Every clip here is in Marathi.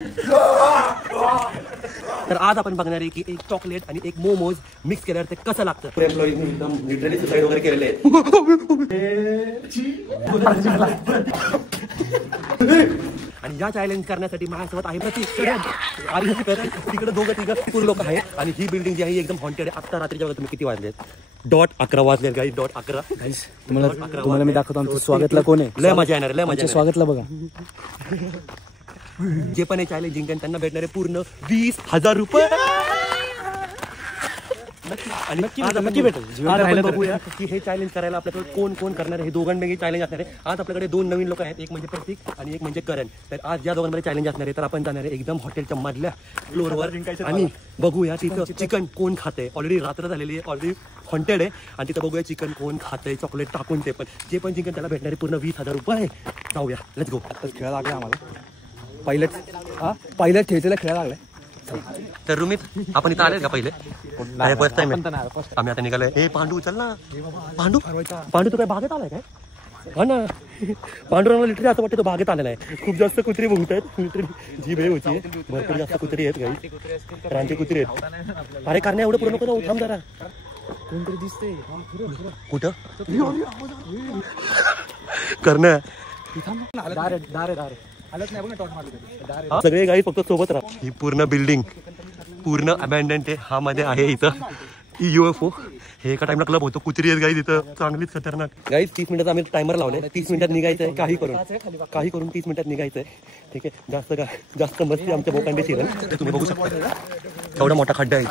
तर आज आपण बघणार आहे की एक चॉकलेट आणि एक मोमोज मिक्स केल्यावर ते कसं लागतं. एम्प्लॉईजनी एकदम लिटरली सुसाईड वगैरे केलेले आहेत. आणि या चॅलेंज करण्यासाठी माझ्यासोबत आहे प्रतीक आणि तिकडे दोघं तिघं पूर्ण लोक आहेत. आणि ही बिल्डिंग जी आहे एकदम हॉन्टेड आहे. आत्ता रात्रीच्या बघा तुम्ही किती वाजलेत. .11 वाजलेत गाईस. .11 गाईस. तुम्हाला मी दाखवतो आमचं स्वागतला कोण आहे. लय मजा येणार, लय मजा. स्वागतला बघा. जे पण हे चॅलेंज जिंकन त्यांना भेटणारे पूर्ण 20,000 रुपये. आणि नक्की भेटेल. बघूया की हे चॅलेंज करायला आपल्याकडे कोण कोण करणार आहे. हे दोघांपैकी चॅलेंज असणार आहे. आज आपल्याकडे दोन नवीन लोक आहेत. एक म्हणजे प्रतीक आणि एक म्हणजे करण. तर आज या दोघांमध्ये चॅलेंज असणार आहे. तर आपण जाणार आहे एकदम हॉटेलच्या मधल्या फ्लोअरवर आणि बघूया तिथं चिकन कोण खाते. ऑलरेडी रात्र झालेली आहे, ऑलरेडी हॉन्टेड आहे. आणि तिथं बघूया चिकन कोण खाते. चॉकलेट टाकून ते पण जे पण चिकन त्याला भेटणारे पूर्ण 20,000 रुपये. जाऊया, लेट्स गो. खेळ लागला आम्हाला. पहिल्याच ठेचेला खेळ लागलाय. तर रुमित आपण इथं आले का पहिले. फर्स्ट टाइम आम्ही आता निघालोय. हे पांडू चल ना. पांडू तू काय बागेत आलाय काय. हा ना, पांडुरंगला लिटरली असं वाटतं तो बागेत आलेला आहे. खूप जास्त कुत्री बघत आहेत. लिटरली जीभ हे होती. भरपूर जास्त कुत्री आहेत काही. क्रांती कुत्री आहेत. अरे करण्या एवढं पूर्ण नको थांब जरा. कोणतरी दिसतंय कुठं करण्या. सगळे गाई फक्त सोबत राहा. ही पूर्ण बिल्डिंग पूर्ण अबॅन्डंट आहे. हा मध्ये आहे इथं UFO. हे एका टाइमला क्लब होतो. कुत्री आहेत गाई तिथं चांगलीच खतरनाक. गाई 30 मिनिटाचा आम्ही टायमर लावलाय. 30 मिनिटात निघायचंय. काही करून 30 मिनिटात निघायचंय. ठीक आहे. जास्त मस्ती आमच्या बोकांडे शिरण. तुम्ही बघू शकता एवढा मोठा खड्डा आहे.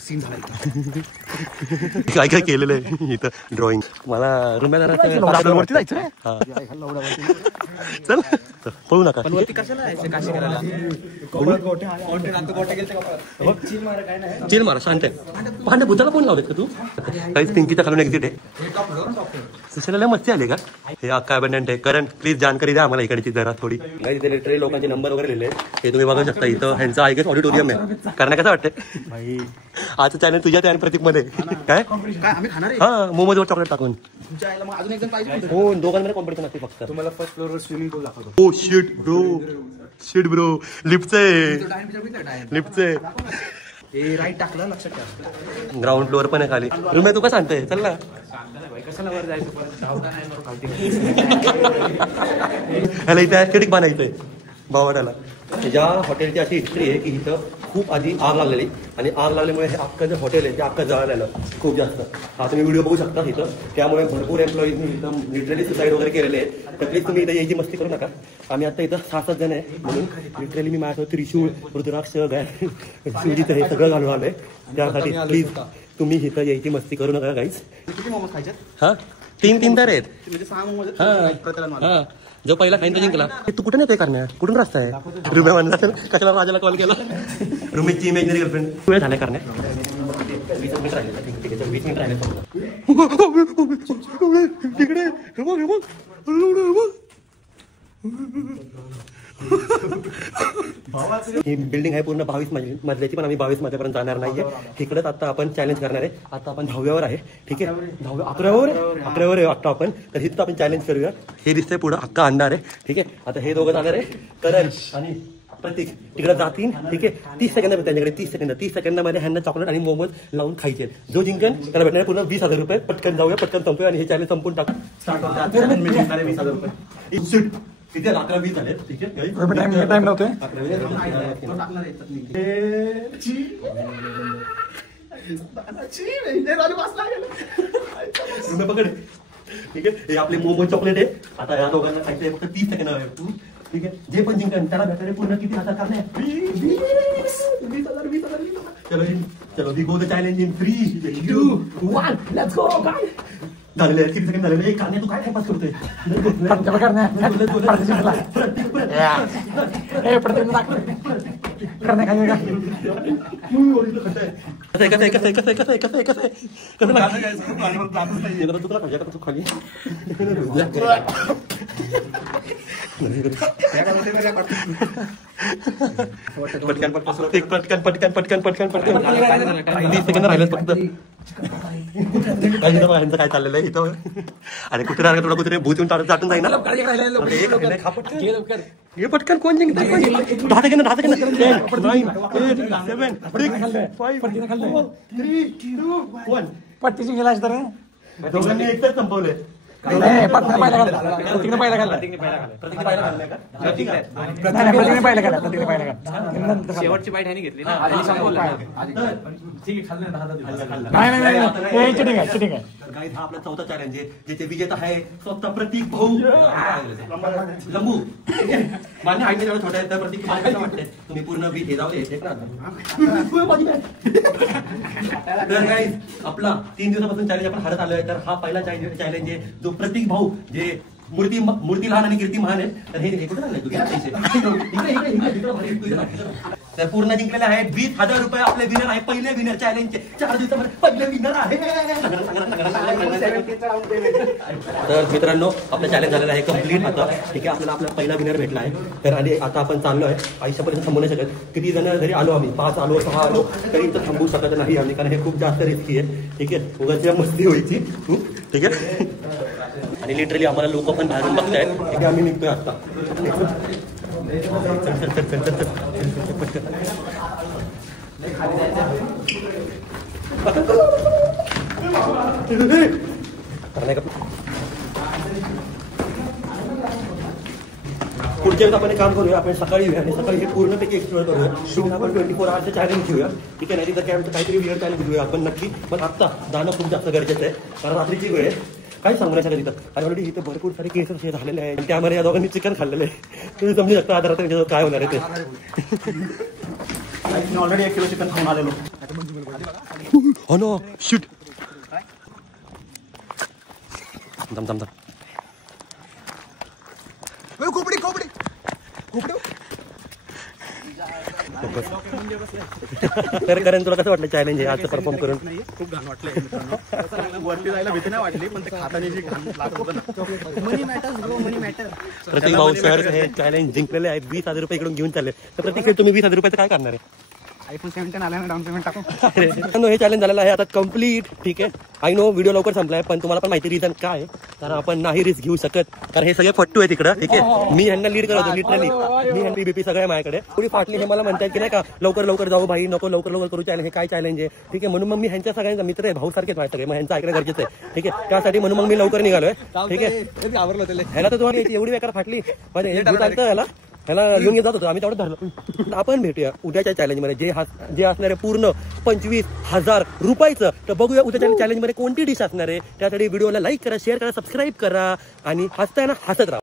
सीन काय काय केलेलं आहे इथं ड्रॉइंग. मला रुम्यावरती जायचं. चल पळू नका. चिल मारा शांत आहे. भांडे भुताला कोण लावलेत का तू. काहीच पिंकीच्या खालून एक्झिट आहे. दुसऱ्याला मस्ती आली का. हे अक्का अबॅन्डंट आहे. करण प्लीज जानकारी द्या आम्हाला इकडची जरा थोडी. काही लिटरली लोकांचे नंबर वगैरे लिहिले हे तुम्ही बघू शकता. इथं ह्यांचं आय गेस ऑडिटोरियम आहे. कारण कसं वाटतंय भाई आजचं चॅनल तुझ्या त्या प्रतीक मध्ये काय हा मोमोज वर चॉकलेट टाकून. हो दोघांमध्ये कॉम्पिटिशन असते फक्त. तुम्हाला फर्स्ट फ्लोअरवर स्विमिंग पूल दाखवतो. ओ शिट ब्रो लिफ्टचे राईट टाकलं लक्षात ठेवा. ग्राउंड फ्लोअर पण आहे खाली. रुम्या तू काय सांगतोय चल ना. कशाला वर जायचं. ह्याला इथे ऍस्थेटिक बांधायचंय भावाड्याला. या हॉटेलची अशी हिस्ट्री आहे की इथं खूप आधी आग लागलेली आणि आग लागल्यामुळे हे अख्खं जे हॉटेल आहे ते अख्खं जळालेलं खूप जास्त. हा तुम्ही व्हिडिओ बघू शकता इथं. त्यामुळे भरपूर एम्प्लॉईजनी इथं लिटरली सुसाईड वगैरे केलेले आहेत. तर प्लीज तुम्ही इथं यायची मस्ती करू नका. आम्ही आता इथं 6-7 जण आहे म्हणून लिटरली मी माझ्यासोबत त्रिशूळ रुद्राक्ष शिवजीचं हे सगळं घालून आलंय. त्यासाठी प्लीज तुम्ही इथं यायची मस्ती करू नका गाईज. किती मोमोज खायचे. हा 3 तर आहेत. म्हणजे 6 मोमोज. हा जो पहिला खाईन तो जिंकला. तू कुठे नाही ते करणार. कुठून रस्ता आहे. रुम्या म्हणला तर कशाला राजाला कॉल केला. रुमेची इमेजनरी गर्लफ्रेंड वेळ झाला करण्या. 20 मिनिट राहिले. ठीक आहे 20 मिनिट राहिले तिकडे. ही बिल्डिंग आहे पूर्ण 22 मजल्याची. पण आम्ही 22 मजल्यापर्यंत जाणार नाहीये. इकडेच आता आपण चॅलेंज करणार आहे. आता आपण 10व्यावर आहे. ठीक आहे 11व्यावर आहे आता आपण. तर इथं आपण चॅलेंज करूया. हे दिसतंय पुढं अख्खा अंधार आहे. ठीक आहे आता हे दोघं जाणार आहे. करण आणि प्रतीक तिकडे जातील. ठीक आहे 30 सेकंद त्यांच्याकडे. 30 सेकंदामध्ये ह्यांना चॉकलेट आणि मोमोज लावून खायचे. जो जिंकन त्याला भेटणार पूर्ण 20,000 रुपये. पटकन जाऊया पटकन संपूया आणि हे चॅलेंज संपून टाकू. स्टार्ट होतं. मी जिंकणारे 20,000 रुपये. किती 11-20 झाले. ठीक आहे टाइम नव्हते. पकड. ठीक आहे हे आपले मोमोज चॉकलेट आहे. आता या दोघांना खायचं फक्त 30 सेकंद आहे. ठीक आहे जे पण जिंकन त्याला भेटणारे पूर्ण किती हजार करणार. 20,000. चलो we go the challenge in 3, 2, 1 let's go. झालेले किती सेकंड झालेले. एक करण्या तू काय टाइमपास करतोय. पटकन 20 सेकंद राहिले फक्त. यांचं काय चाललेलं आहे इथं आणि कुठे राहिलं तुला कुठे भूत येऊन चाटून जाईल ना हे पटकन कोण जिंकणार 10 सेकंद 10 सेकंद 10 9 8 7 6 5 4 3 2 1 पट्टीची गेला तर दोघांनी एकच संपवले प्रतीकने पाहिला खाल्ला शेवटची बाईट ह्याने घेतली ना चिटिंग आहे गाईज हा आपला चौथा चॅलेंज आहे ज्याचे विजेता आहे स्वतः प्रतीक भाऊ लंबू मान्य आहे जेव्हा छोटा आहे तर प्रतीक वाटते तुम्ही पूर्ण बीट हे जाऊ तर गाईज आपला 3 दिवसापासून चॅलेंज आपण हारत आलोय तर हा पहिला चॅलेंज आहे जो प्रतीक भाऊ जे मूर्ती लहान आणि कीर्ती महान आहे तर हे कुठे तर पूर्ण जिंकलेले आहे 20,000 रुपये आपले विनर आहे पहिले विनर चॅलेंजचे 4 दिवसामध्ये पहिले विनर आहे तर मित्रांनो आपलं चॅलेंज झालेलं आहे कम्प्लीट आता ठीक आहे आपल्याला आपला पहिला विनर भेटला आहे तर आणि आता आपण चाललो आहे आयुष्यापर्यंत थांबू नाही शकत किती जण जरी आलो आम्ही 5 आलो 6 आलो तरी तर थांबू शकत नाही आम्ही कारण हे खूप जास्त रिस्की आहे ठीक आहे उगाच मस्ती व्हायची ठीक आहे आणि लिटरली आम्हाला लोक पण बाहेरून बघतायत ठीक आहे आम्ही निघतोय आता पुढच्या वेळेस आपण एक काम करूया आपण सकाळी येऊया आणि सकाळी हे पूर्णपैकी एक्सप्लोर करूया आपण 24 आवरचं चॅलेंज घेऊया ठीक आहे नाही तर काय काहीतरी वेळ चॅलेंज घेऊया आपण नक्की पण आत्ता जाणं खूप जास्त गरजेचं आहे कारण रात्रीची वेळ आहे काही सांगू नाही शकत इथं आणि ऑलरेडी इथे भरपूर सारे केसेस हे झालेले आहेत आणि त्यामध्ये या दोघांनी चिकन खाल्लेलं आहे तुम्ही समजू शकता आधारात त्यांच्याजवळ काय होणार आहे ते ऑलरेडी 1 किलो चिकन खाऊन आलेलो हो नो शिट दम खोपडी खोपडी खोपडी तर करण तुला कसं वाटलं चॅलेंज आहे आज परफॉर्म करून खूप घाण वाटलं वरती जायला भीती नाही वाटली पण ते खाताना जी घाण लागत होतं मनी मॅटर प्रतीक भाऊ सर हे चॅलेंज जिंकलेले आहेत 20,000 रुपये इकडून घेऊन चालले तर प्रतीक तुम्ही 20,000 रुपयाचं काय करणार आहे iPhone 17 आला ना डाऊन पेमेंट टाकू हे चॅलेंज झालेलं आहे आता कम्प्लीट ठीक आहे आय नो व्हिडिओ लवकर संपलाय पण तुम्हाला पण माहिती रिझन काय आहे कारण आपण नाही रिस्क घेऊ शकत कारण हे सगळे फट्टू आहे तिकडं ठीक आहे मी ह्यांना लीड करतो लिटरली मी ह्यांनी बीपी सगळ्या माझ्याकडे थोडी फाटली हे मला म्हणतात की नाही का लवकर जाऊ भाई नको लवकर करू चॅलेंज हे काय चॅलेंज आहे ठीक आहे म्हणून मग मी ह्यांच्या सगळ्यांचा मित्र आहे भाऊ सारखेच माझ्या सगळे मग ह्यांचं ऐकणं गरजेचं आहे ठीक आहे त्यासाठी म्हणून मग मी लवकर निघालोय ठीक आहे ह्याला तर तुम्हाला एवढी बेकार फाटली ह्याला घेऊन जात होतो आम्ही तेवढं धरलं आपण भेटूया उद्याच्या चॅलेंजमध्ये जे असणार आहे पूर्ण 25,000 रुपयाचं तर बघूया उद्याच्या चॅलेंजमध्ये कोणती डिश असणार आहे त्यासाठी व्हिडिओला लाईक करा शेअर करा सबस्क्राईब करा आणि हसताना हसत राहा